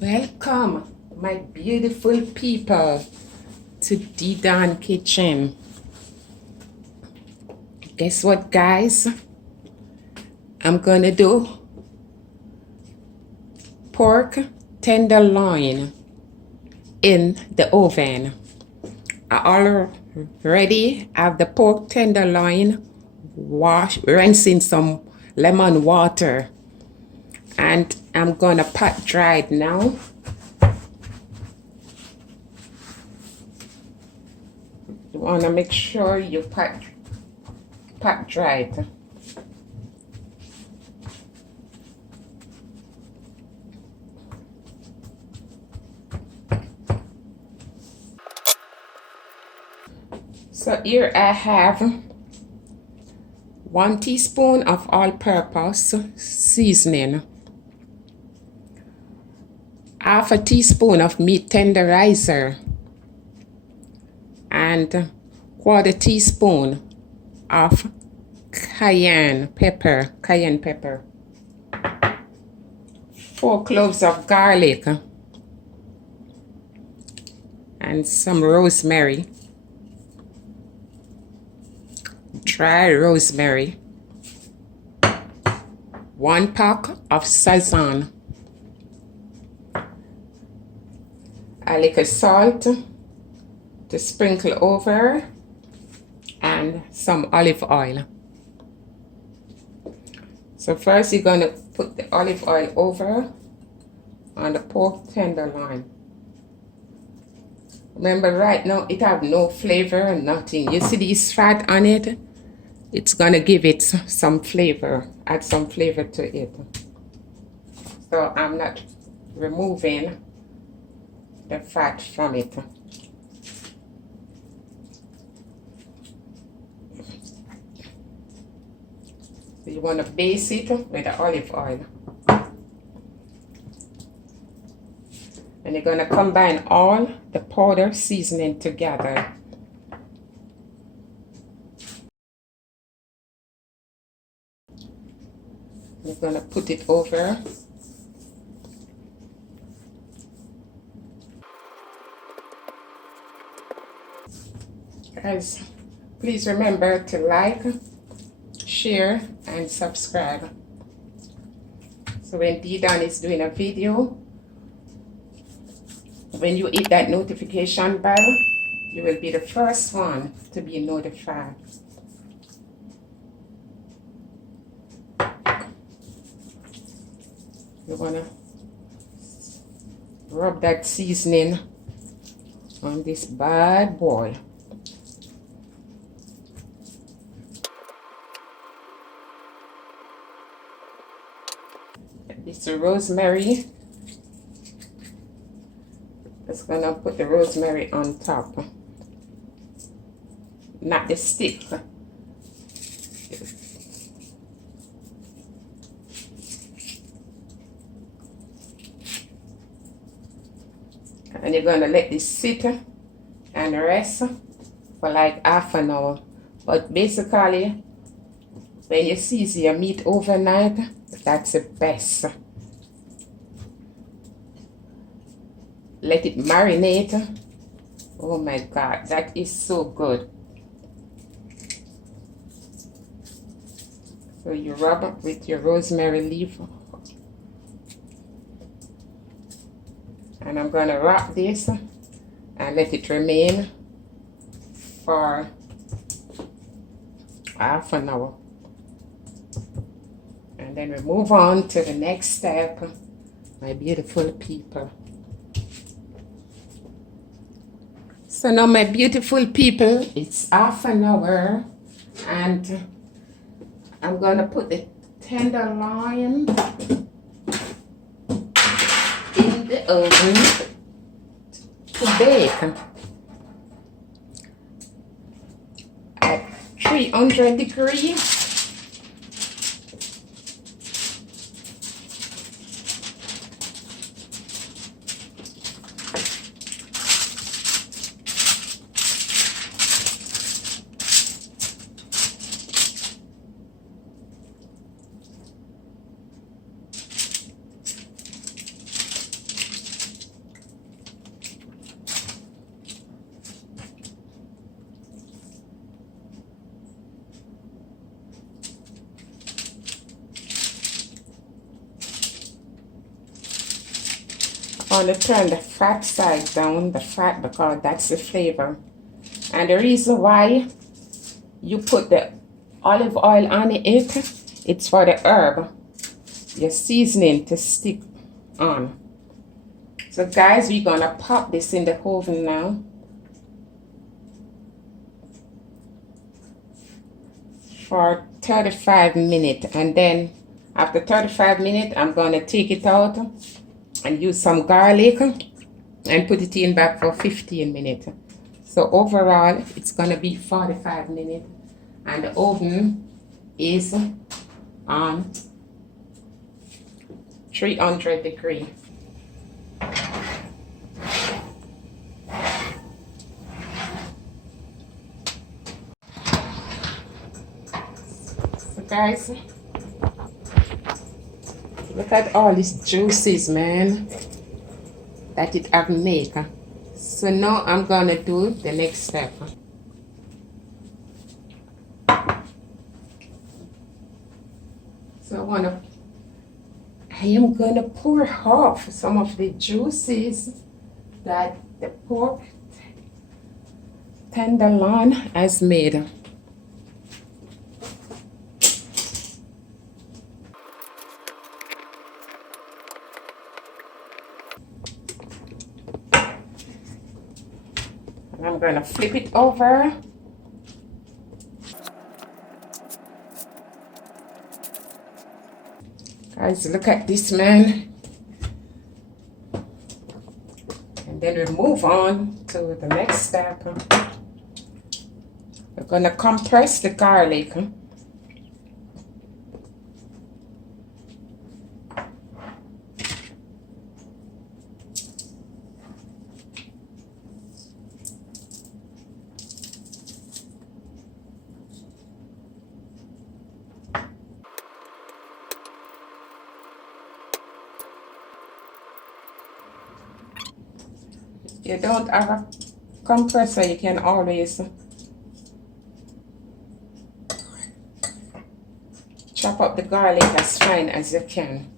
Welcome, my beautiful people, to the Dawn Kitchen. Guess what, guys? I'm gonna do pork tenderloin in the oven. I already have the pork tenderloin rinsed in some lemon water, and I'm gonna pat dry it now. You wanna make sure you pat dry it. So here I have 1 teaspoon of all-purpose seasoning, half a teaspoon of meat tenderizer, and quarter teaspoon of cayenne pepper, 4 cloves of garlic, and some rosemary, dry rosemary, 1 pack of sazon, a little salt to sprinkle over, and some olive oil. So first you're going to put the olive oil over on the pork tenderloin. Remember, right now it have no flavor, nothing. You see this fat on it? It's going to give it some flavor, add some flavor to it. So I'm not removing the fat from it. So you want to base it with the olive oil. And you're going to combine all the powder seasoning together. You're going to put it over. Guys, please remember to like, share, and subscribe. So when D-Don is doing a video, when you hit that notification bell, you will be the first one to be notified. You want to rub that seasoning on this bad boy. This is rosemary. Just gonna put the rosemary on top, not the stick. And you're gonna let this sit and rest for like half an hour. But basically, when you season your meat overnight, that's the best. Let it marinate. Oh my God, that is so good. So you rub with your rosemary leaf. And I'm going to wrap this and let it remain for half an hour. And then we move on to the next step, my beautiful people. So now, my beautiful people, it's half an hour, and I'm going to put the tenderloin in the oven to bake at 300 degrees. I want to turn the fat side down, the fat, because that's the flavor. And the reason why you put the olive oil on it, it's for the herb, your seasoning to stick on. So guys, we're gonna pop this in the oven now for 35 minutes, and then after 35 minutes I'm gonna take it out and use some garlic and put it in back for 15 minutes. So overall it's gonna be 45 minutes, and the oven is on 300 degrees. So guys, look at all these juices, man, that it have made. So now I'm gonna do the next step. So I am gonna pour off some of the juices that the pork tenderloin has made. And I'm gonna flip it over. Guys, look at this, man. And then we move on to the next step. We're gonna compress the garlic. If you don't have a compressor, you can always chop up the garlic as fine as you can.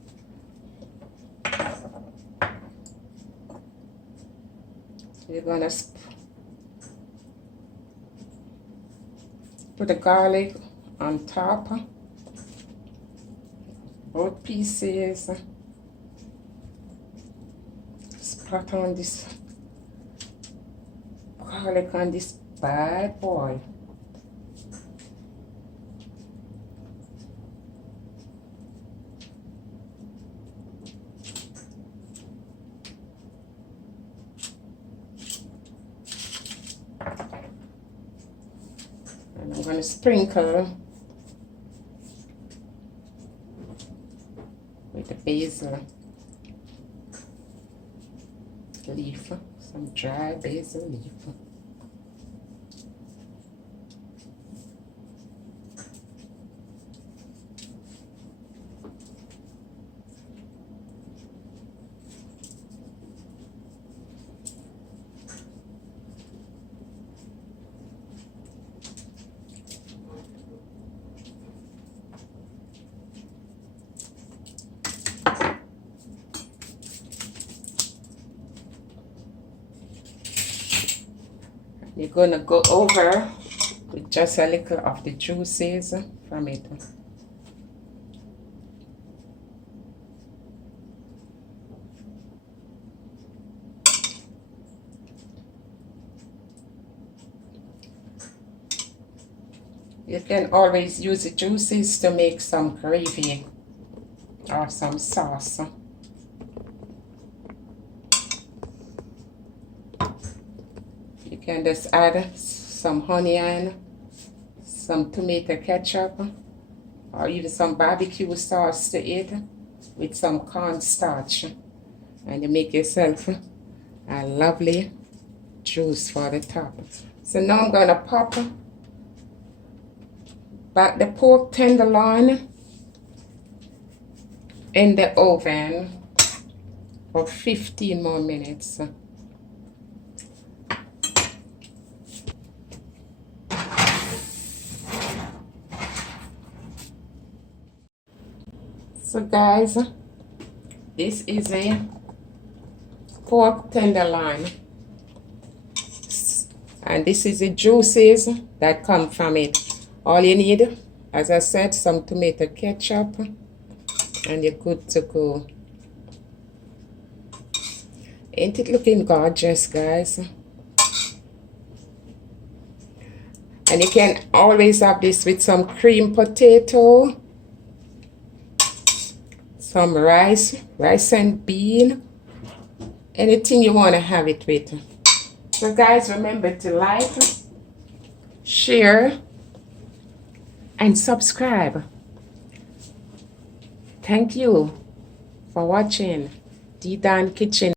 You're gonna put the garlic on top, both pieces. Spot on this garlic on this bad boy. And I'm going to sprinkle with the basil leaf, some dry basil leaf. You're gonna go over with just a little of the juices from it. You can always use the juices to make some gravy or some sauce. You can just add some onion, some tomato ketchup, or even some barbecue sauce to it with some cornstarch, and you make yourself a lovely juice for the top. So now I'm gonna pop back the pork tenderloin in the oven for 15 more minutes. So guys, this is pork tenderloin. And this is the juices that come from it. All you need, as I said, some tomato ketchup, and you're good to go. Ain't it looking gorgeous, guys? And you can always have this with some cream potato, some rice and bean, anything you want to have it with. So guys, remember to like, share, and subscribe. Thank you for watching D Dan Kitchen.